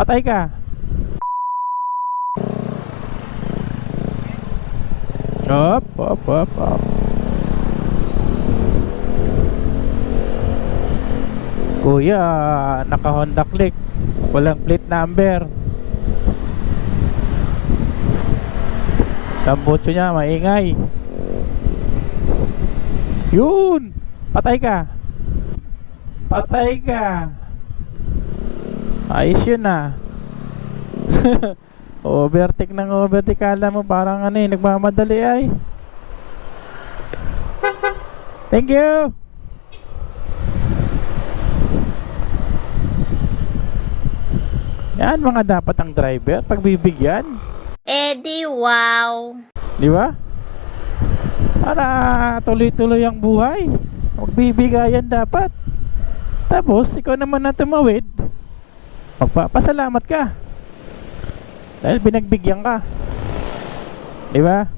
Patay ka. Op, op, op, op. Kuya, naka Honda Click, walang plate number. Tambotso niya, maingay. Yun! Patay ka. Patay ka. Ayos yun ah. Overtake ng overtake. Kala mo parang ano eh, nagmamadali ay. Thank you. Yan mga dapat ang driver pagbibigyan. Di wow. Di ba? Para tuloy-tuloy ang buhay. Magbibigayan dapat. Tapos ikaw naman na tumawid, magpapasalamat ka dahil binagbigyan ka. Di ba?